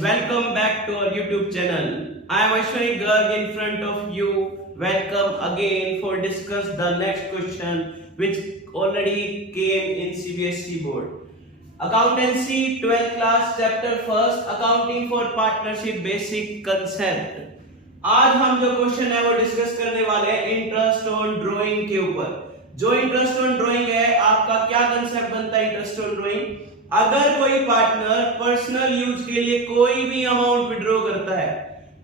welcome back to our YouTube channel. I am Ashwani Garg in front of you. Welcome again for discuss the next question which already came in CBSE board. Accountancy 12th class chapter 1st accounting for partnership basic concept. आज हम जो question है वो discuss करने वाले हैं interest on drawing के ऊपर। जो इंटरेस्ट ऑन ड्राइंग है आपका क्या कंसेप्ट बनता है इंटरेस्ट ऑन ड्राइंग। अगर कोई पार्टनर पर्सनल यूज के लिए कोई भी अमाउंट विड्रॉ करता है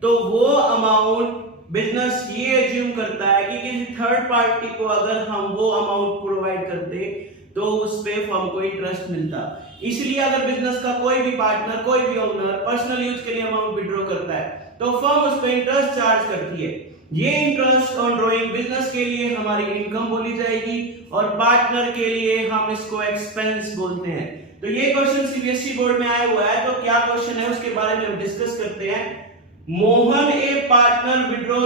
तो वो अमाउंट बिजनेस ये एज्यूम करता है कि किसी थर्ड पार्टी को अगर हम वो अमाउंट प्रोवाइड करते तो उस पे फर्म को इंटरेस्ट मिलता। इसलिए अगर बिजनेस का कोई भी पार्टनर कोई भी ओनर पर्सनल यूज के लिए अमाउंट विड्रॉ करता है तो फर्म उस पे इंटरेस्ट चार्ज करती है। ये इंटरेस्ट ऑन ड्राइंग बिजनेस के लिए हमारी इनकम बोली जाएगी और पार्टनर के लिए हम इसको एक्सपेंस बोलते हैं। तो ये क्वेश्चन सीबीएसई बोर्ड में आया हुआ है। तो क्या क्वेश्चन है उसके बारे में हम डिस्कस करते हैं। Mohan a partner withdraw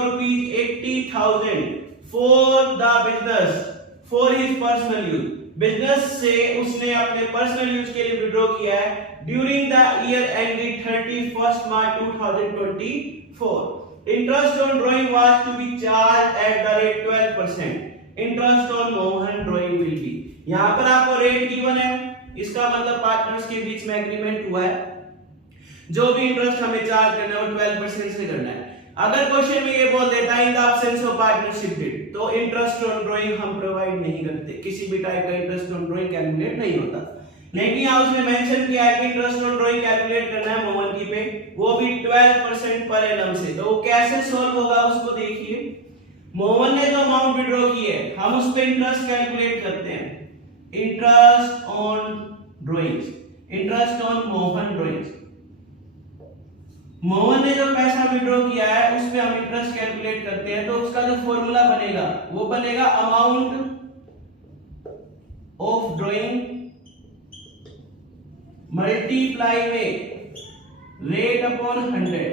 ₹80,000 for the business for his personal use. Business से उसने अपने पर्सनल यूज के लिए विड्रॉ किया है during the year ended 31st March 2024। Interest on drawing was to be charged at the rate 12%. Interest on Mohan drawing will be। यहाँ पर आपको रेट गिवन है, इसका मतलब पार्टनर्स के बीच में एग्रीमेंट हुआ है जो भी इंटरेस्ट हमें चार्ज करना है वो 12% से करना है। अगर क्वेश्चन में ये बोल देता है in the absence of partnership deed तो इंटरेस्ट ऑन ड्राइंग हम प्रोवाइड नहीं करते, किसी भी टाइप का इंटरेस्ट ऑन ड्राइंग कैलकुलेट नहीं होता। लेकिन यहाँ उसने मेंशन किया है कि इंटरेस्ट ऑन ड्राइंग कैलकुलेट करना है मोहन की पे, वो भी 12% पर एनम से। तो वो कैसे सॉल्व होगा उसको देखिए। मोहन ने जो अमाउंट विड्रॉ की है हम उस पे इंटरेस्ट कैलकुलेट करते हैं। Interest on drawings, interest on Mohan drawings. Mohan ने जो पैसा विड्रॉ किया है उस पे हम इंटरेस्ट कैलकुलेट करते हैं। तो उसका जो फॉर्मूला बनेगा वो बनेगा अमाउंट ऑफ ड्राइंग मल्टीप्लाई में रेट अपॉन 100।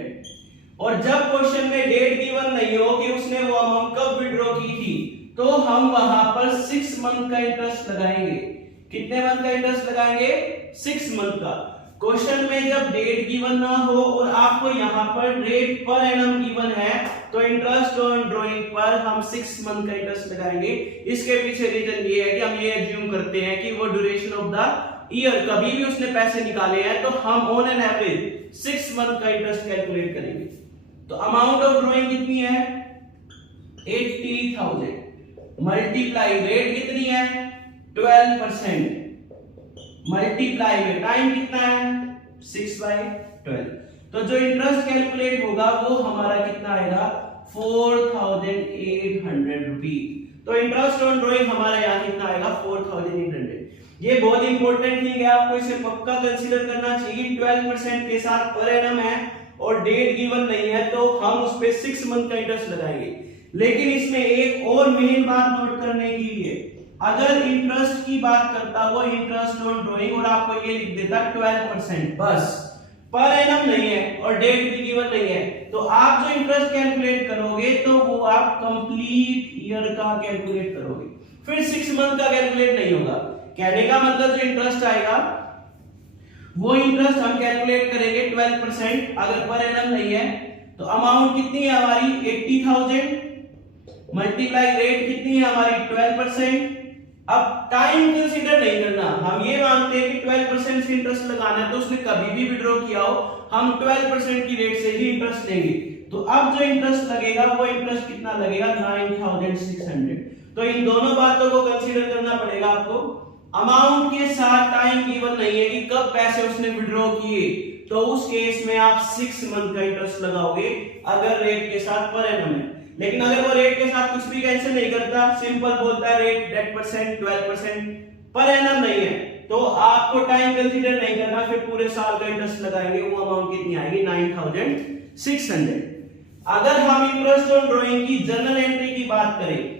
और जब क्वेश्चन में डेट गिवन नहीं हो कि उसने वो अमाउंट कब विड्रॉ की थी तो हम वहां पर 6 मंथ का इंटरेस्ट लगाएंगे। कितने मंथ का इंटरेस्ट लगाएंगे? 6 मंथ का। क्वेश्चन में जब डेट गिवन ना हो और आपको यहाँ पर रेट पर एनम गिवन है तो इंटरेस्ट ऑन ड्राइंग पर हम 6 मंथ का इंटरेस्ट लगाएंगे। इसके पीछे रीजन ये है कि हम ये एज्यूम करते हैं कि वो ड्यूरेशन ऑफ द ईयर कभी भी उसने पैसे निकाले हैं तो हम ऑन एन एवरेज 6 मंथ का इंटरेस्ट कैलकुलेट करेंगे। तो अमाउंट ऑफ ड्राइंग कितनी है? 80,000 मल्टीप्लाई रेट कितनी है? 12% मल्टीप्लाई में टाइम कितना है? 6/12। तो जो इंटरेस्ट कैलकुलेट होगा वो हमारा कितना आएगा? 4,800 रुपीज। तो इंटरेस्ट ऑन ड्राइंग हमारा यहाँ कितना आएगा? 4,800। ये बहुत इंपॉर्टेंट थिंग है, आपको इसे पक्का कंसीडर करना चाहिए। 12% के साथ पर एनम है और डेट गिवन नहीं है तो हम उस पे 6 मंथ का इंटरेस्ट लगाएंगे। लेकिन इसमें एक और मेन बात नोट करने की है, अगर इंटरेस्ट की बात करता हुआ इंटरेस्ट ऑन ड्राइंग और आपको ये लिख देता 12% बस, पर एनम नहीं है और डेट भी गिवन नहीं है, तो आप जो इंटरेस्ट कैलकुलेट करोगे तो वो आप कंप्लीट ईयर का कैलकुलेट करोगे, फिर 6 मंथ का कैलकुलेट नहीं होगा। कहने का मतलब जो इंटरेस्ट आएगा वो इंटरेस्ट हम कैलकुलेट करेंगे 12%। अगर पर एनम नहीं है तो अमाउंट कितनी है हमारी? 80,000 मल्टीप्लाई रेट कितनी है हमारी? 12%। अब टाइम कंसीडर नहीं करना, हम ये मानते हैं कि 12% से इंटरेस्ट लगाना है तो उसने कभी भी विड्रॉ किया हो हम 12% की रेट से ही इंटरेस्ट लेंगे। तो अब जो इंटरेस्ट लगेगा वो इंटरेस्ट कितना लगेगा? 9,600। तो इन दोनों बातों को कंसीडर करना पड़ेगा आपको। अमाउंट के साथ टाइम गिवन नहीं है कि कब पैसे उसने विड्रॉ किए, तो उस केस में आप 6 मंथ का इंटरेस्ट लगाओगे अगर रेट के साथ पर एनम है। लेकिन अगर वो रेट के साथ कुछ भी कैंसिल नहीं करता, सिंपल बोलता है रेट 10% 12% पर एनम नहीं है, तो आपको टाइम कंसीडर नहीं करना, फिर पूरे साल का इंटरेस्ट लगाएंगे। वो अमाउंट कितनी आएगी? 9,600। अगर हम इंटरेस्ट ऑन ड्राइंग की जर्नल एंट्री की बात करें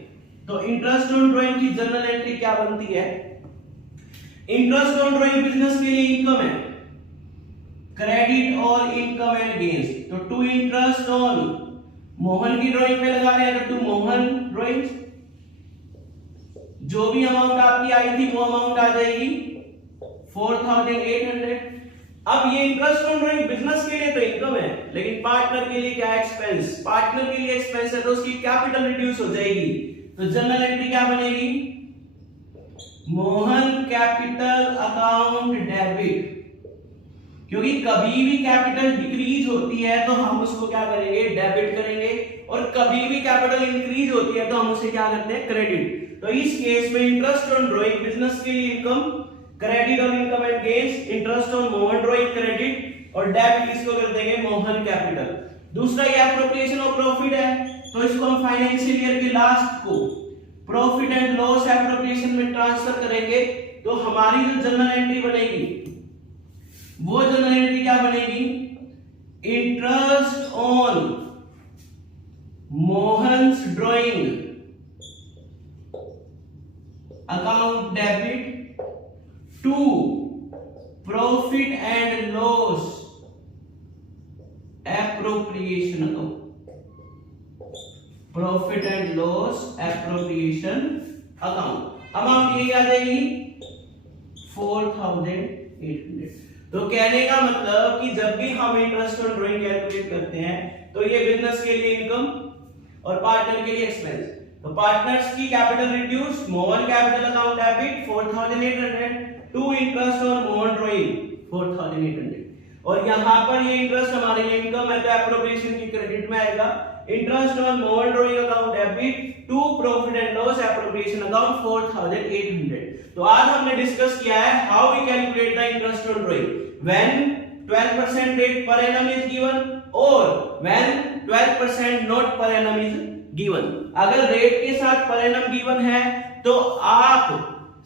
तो इंटरेस्ट ऑन ड्राइंग की जर्नल एंट्री क्या बनती है? इंटरेस्ट ऑन ड्राइंग बिजनेस के लिए इनकम है, क्रेडिट और इनकम एंड गेन्स। तो टू इंटरेस्ट ऑन मोहन की ड्राइंग पे लगा रहे हैं तो टू मोहन ड्राइंग, जो भी अमाउंट आपकी आई थी वो अमाउंट आ जाएगी 4,800। अब ये इंटरेस्ट ऑन ड्राइंग बिजनेस के लिए लेकिन पार्टनर के लिए क्या एक्सपेंस, पार्टनर के लिए एक्सपेंस है तो उसकी कैपिटल रिड्यूस हो जाएगी। तो जनरल एंट्री क्या बनेगी, मोहन कैपिटल अकाउंट डेबिट, क्योंकि कभी भी कैपिटल डिक्रीज होती है तो हम उसको क्या करेंगे, डेबिट करेंगे, और कभी भी कैपिटल इंक्रीज होती है तो हम उसे क्या करते हैं, क्रेडिट। तो इस केस में इंटरेस्ट ऑन ड्रॉइंग बिजनेस के लिए income, credit on income and gains, interest on Mohan drawing credit, और डेबिट इसको कर देंगे मोहन कैपिटल। दूसरा ये एप्रोप्रिएशन ऑफ प्रॉफिट है, तो इसको हम फाइनेंशियल ईयर के लास्ट को प्रॉफिट एंड लॉस एप्रोप्रिएशन में ट्रांसफर करेंगे। तो हमारी जो जनरल एंट्री बनेगी वो जनरल एंट्री क्या बनेगी, interest on Mohan's drawing account debit to profit and loss appropriation account, profit and loss appropriation account. Amount ये आ जाएगी 4800। तो कहने का मतलब कि जब भी हम इंटरेस्ट ऑन ड्रॉइंग कैलकुलेट करते हैं तो ये बिजनेस के लिए इनकम और पार्टनर के लिए एक्सपेंस। तो पार्टनर्स की capital reduce, Mohan capital account debit 4800 to interest on Mohan drawing 4800, और यहां पर ये इंटरेस्ट हमारे लिए इनकम है तो एप्रोप्रिएशन की क्रेडिट में आएगा। Interest on Mohan drawing account debit to profit and loss appropriation account 4800। तो आज हमने डिस्कस किया है how we calculate the interest on drawing when 12% rate per annum is given or when 12% not per annum is given। अगर rate के साथ per annum given है तो आप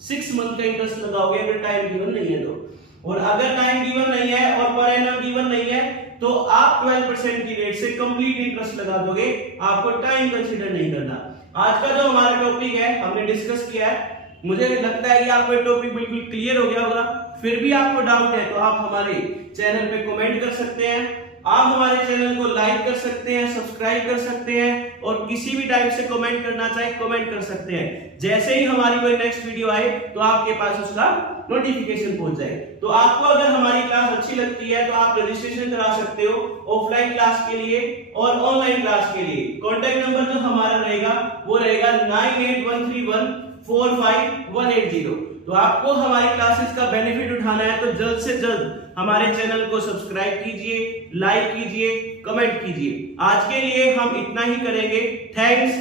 6 मंथ का इंटरेस्ट लगाओगे अगर टाइम गिवन नहीं है तो, और अगर टाइम गिवन नहीं है और पर एनम गिवन नहीं है तो आप 12% की रेट से कंप्लीट इंटरेस्ट लगा दोगे, आपको टाइम कंसीडर नहीं करना। आज का जो हमारा टॉपिक है हमने डिस्कस किया है, मुझे लगता है कि आपको ये टॉपिक बिल्कुल क्लियर हो गया होगा। फिर भी आपको डाउट है तो आप हमारे चैनल पे कमेंट कर सकते हैं, आप हमारे चैनल को लाइक कर सकते हैं, सब्सक्राइब कर सकते हैं, और किसी भी टाइप से कमेंट करना चाहे कमेंट कर सकते हैं। जैसे ही हमारी कोई नेक्स्ट वीडियो आए तो आपके पास उसका नोटिफिकेशन पहुंच जाए। तो आपको अगर हमारी क्लास अच्छी लगती है तो आप रजिस्ट्रेशन करा सकते हो ऑफलाइन क्लास के लिए और ऑनलाइन क्लास के लिए। कॉन्टैक्ट नंबर जो हमारा रहेगा वो रहेगा 9813145180। तो आपको हमारी क्लासेस का बेनिफिट उठाना है तो जल्द से जल्द हमारे चैनल को सब्सक्राइब कीजिए, लाइक कीजिए, कमेंट कीजिए। आज के लिए हम इतना ही करेंगे। थैंक्स।